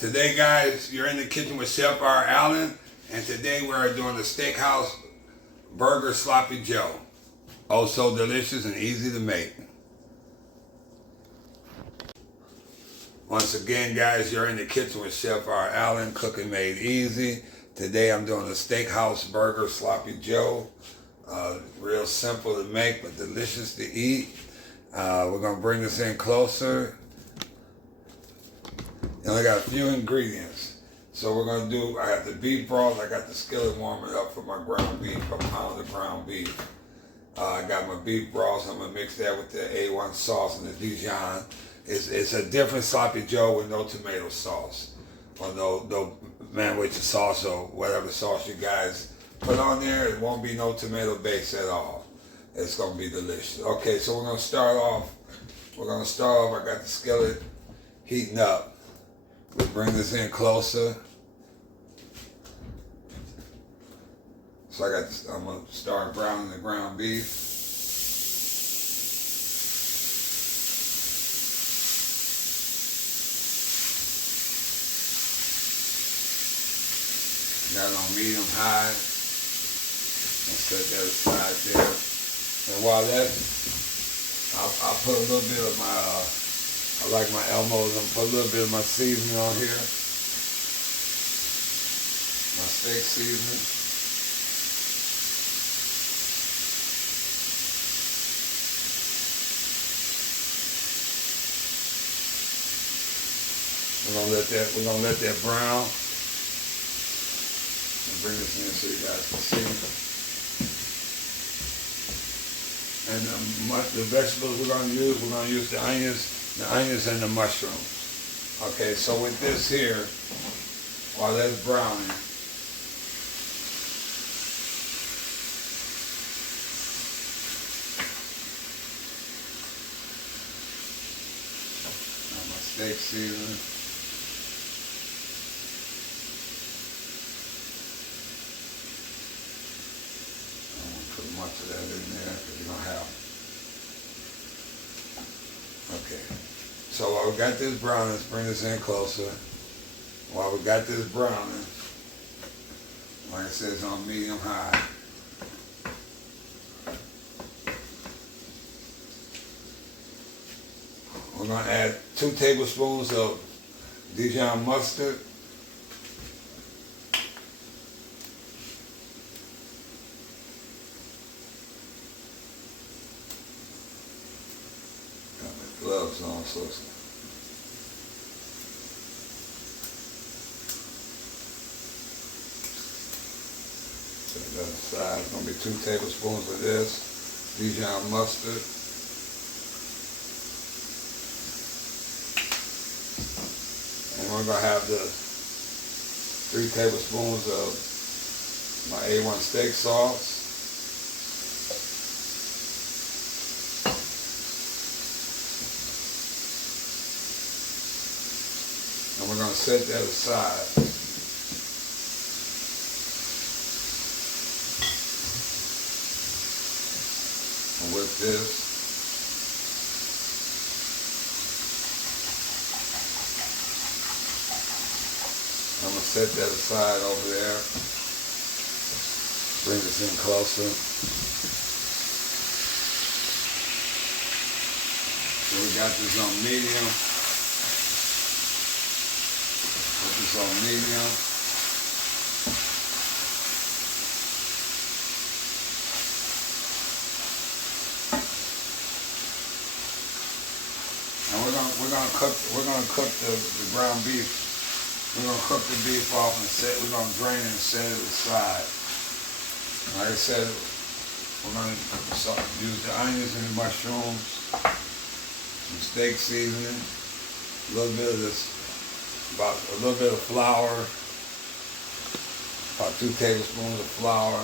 Today, guys, you're in the kitchen with Chef R. Allen, and today we are doing the Steakhouse Burger Sloppy Joe. Oh, so delicious and easy to make. Once again, guys, you're in the kitchen with Chef R. Allen, cooking made easy. Today I'm doing the Steakhouse Burger Sloppy Joe. Real simple to make, but delicious to eat. We're gonna bring this in closer. And I got a few ingredients. So we're gonna do, I got the beef broth, I got the skillet warming up for my ground beef, a pound of ground beef. I got my beef broth, so I'm gonna mix that with the A1 sauce and the DIJOHN. It's a different sloppy joe with no tomato sauce, or no man-with sauce, or whatever sauce you guys put on there. It won't be no tomato base at all. It's gonna be delicious. Okay, so we're gonna start off. I got the skillet heating up. We'll bring this in closer. So I'm gonna start browning the ground beef. Got it on medium high. And set that aside there. And while that's, I'll put a little bit of my, I like my Elmos, I'm put a little bit of my seasoning on here. My steak seasoning. We're gonna let that brown. And bring this in so you guys can see. And the vegetables we're gonna use the onions and the mushrooms. Okay, so with this here, while that's browning, my steak seasoning. I won't put much of that in there because you don't have. Okay, so while we got this browning, let's bring this in closer. While we got this browning, like I said, it's on medium high. We're gonna add 2 tablespoons of Dijon mustard. Gloves on, so set that aside. It's gonna be 2 tablespoons of this Dijon mustard. And we're gonna have the 3 tablespoons of my A1 steak sauce. And we're going to set that aside. And with this, I'm going to set that aside over there. Bring this in closer. So we got this on medium. Put this on medium. And we're gonna cook the ground beef. We're gonna cook the beef off and we're gonna drain it and set it aside. Like I said, we're gonna use the onions and the mushrooms, some steak seasoning, a little bit of this. About a little bit of flour, about 2 tablespoons of flour.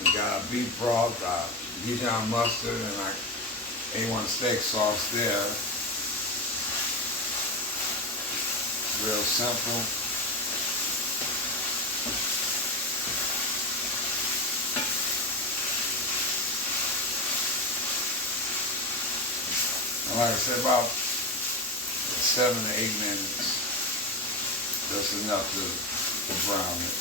We got our beef broth, our Dijon mustard, and our A1 steak sauce there. Real simple. And like I said, about 7 to 8 minutes. just enough to brown it.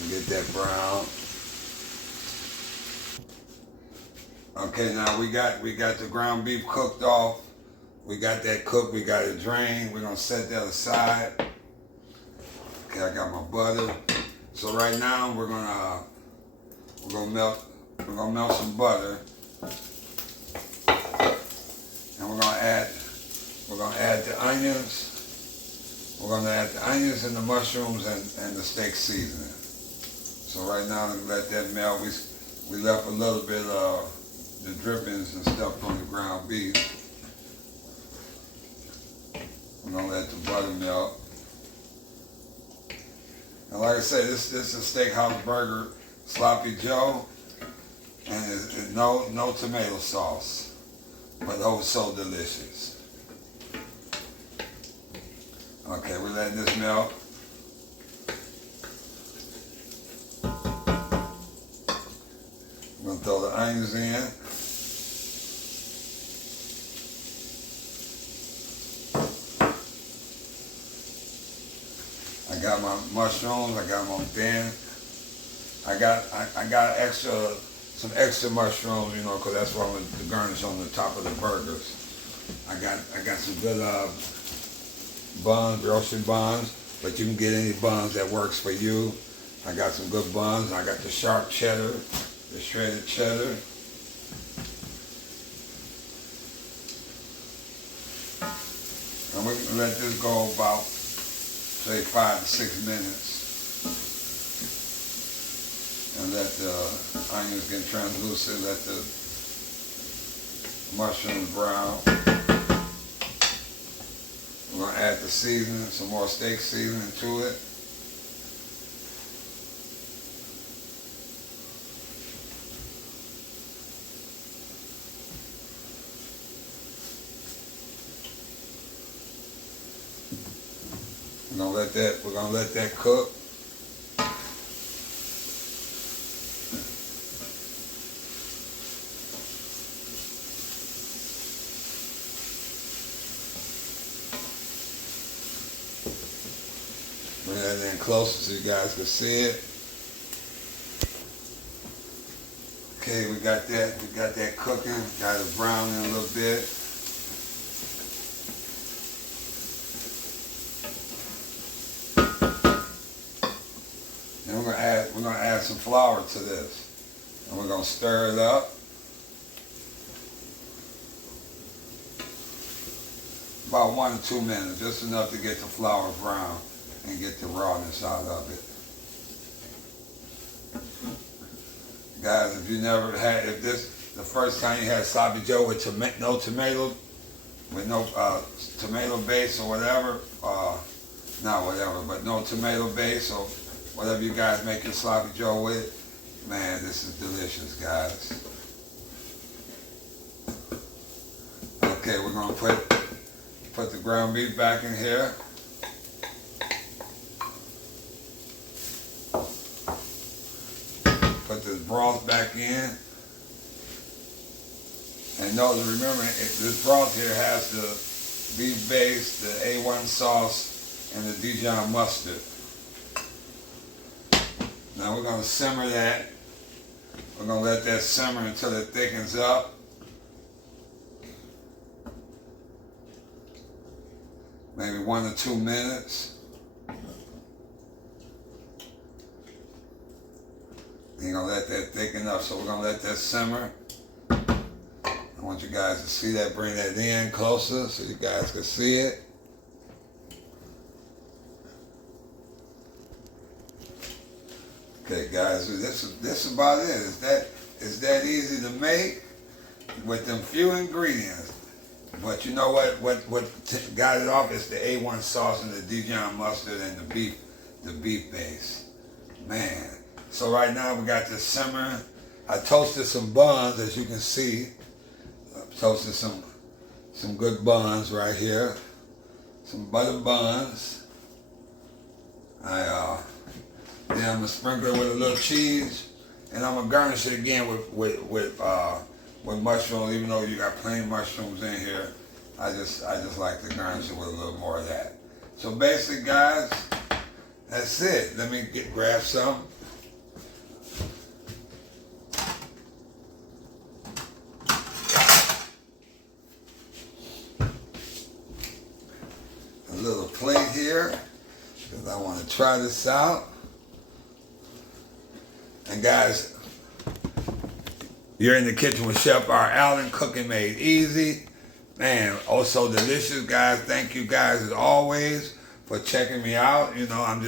And get that brown. Okay, now we got the ground beef cooked off. We got that cooked, we got it drained. We're gonna set that aside. Okay, I got my butter. So right now we're gonna melt some butter. And we're gonna add the onions. We're gonna add the onions and the mushrooms and the steak seasoning. So right now, let that melt. We left a little bit of the drippings and stuff from the ground beef. We're gonna let the butter melt. And like I said, this is a Steakhouse burger, Sloppy Joe, and it's no tomato sauce, but oh so delicious. Okay, we're letting this melt. I'm gonna throw the onions in. I got my mushrooms, I got my thin. I got some extra mushrooms, you know, because that's what I'm gonna garnish on the top of the burgers. I got some good buns, grocery buns, but you can get any buns that works for you. I got some good buns. I got the sharp cheddar, the shredded cheddar. And we're gonna let this go about, say, 5 to 6 minutes. And let the onions get translucent, let the mushrooms brown. We're gonna add the seasoning, some more steak seasoning to it. We're gonna let that cook. Bring that in closer so you guys can see it. Okay, we got that cooking, got it browning a little bit. We're gonna add some flour to this. And we're gonna stir it up. About 1 to 2 minutes, just enough to get the flour brown and get the rawness out of it. Guys, if this the first time you had sloppy joe with no tomato, with no tomato base or whatever, not whatever, but no tomato base or whatever you guys make your sloppy joe with, man, this is delicious, guys. Okay, we're gonna put the ground beef back in here. Put this broth back in. And remember, this broth here has the beef base, the A1 sauce, and the Dijon mustard. Now we're gonna simmer that. We're gonna let that simmer until it thickens up. Maybe 1 to 2 minutes. You're gonna let that thicken up, so we're gonna let that simmer. I want you guys to see that, bring that in closer so you guys can see it. Okay, guys, this is about it. It's that easy to make with them few ingredients. But you know what got it off is the A1 sauce and the Dijon mustard and the beef base. Man. So right now we got this simmering. I toasted some buns, as you can see. I toasted some good buns right here. Some butter buns. Then I'm gonna sprinkle it with a little cheese, and I'm gonna garnish it again with with mushrooms, even though you got plain mushrooms in here. I just like to garnish it with a little more of that. So basically, guys, that's it. Let me grab some. A little plate here, because I want to try this out. And guys, you're in the kitchen with Chef R. Allen, cooking made easy. Man, oh so delicious, guys. Thank you guys as always for checking me out. You know, I'm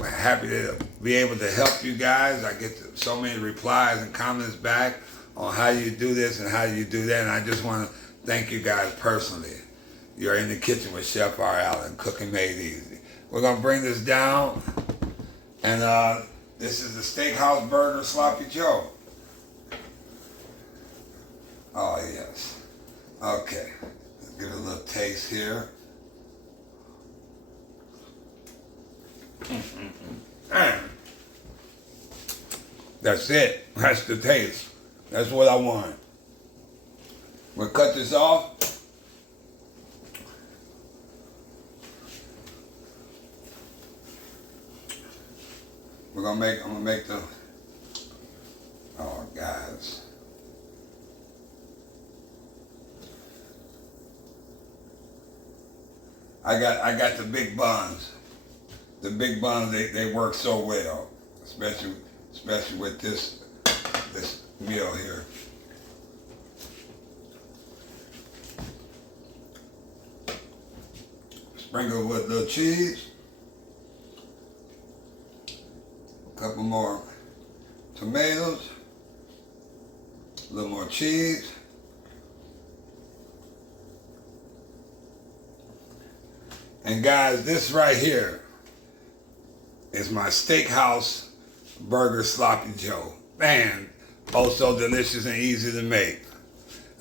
happy to be able to help you guys. I get so many replies and comments back on how you do this and how you do that. And I just want to thank you guys personally. You're in the kitchen with Chef R. Allen, cooking made easy. We're going to bring this down. And this is the Steakhouse Burger Sloppy Joe. Oh, yes. Okay. Let's give it a little taste here. That's it. That's the taste. That's what I want. We'll cut this off. I'm gonna make the, oh guys. I got the big buns. The big buns, they work so well, especially with this meal here. Sprinkle with a little cheese. A couple more tomatoes. A little more cheese. And guys, this right here is my Steakhouse Burger Sloppy Joe. Man, oh so delicious and easy to make.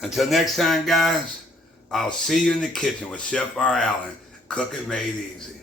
Until next time, guys, I'll see you in the kitchen with Chef R. Allen, cooking made easy.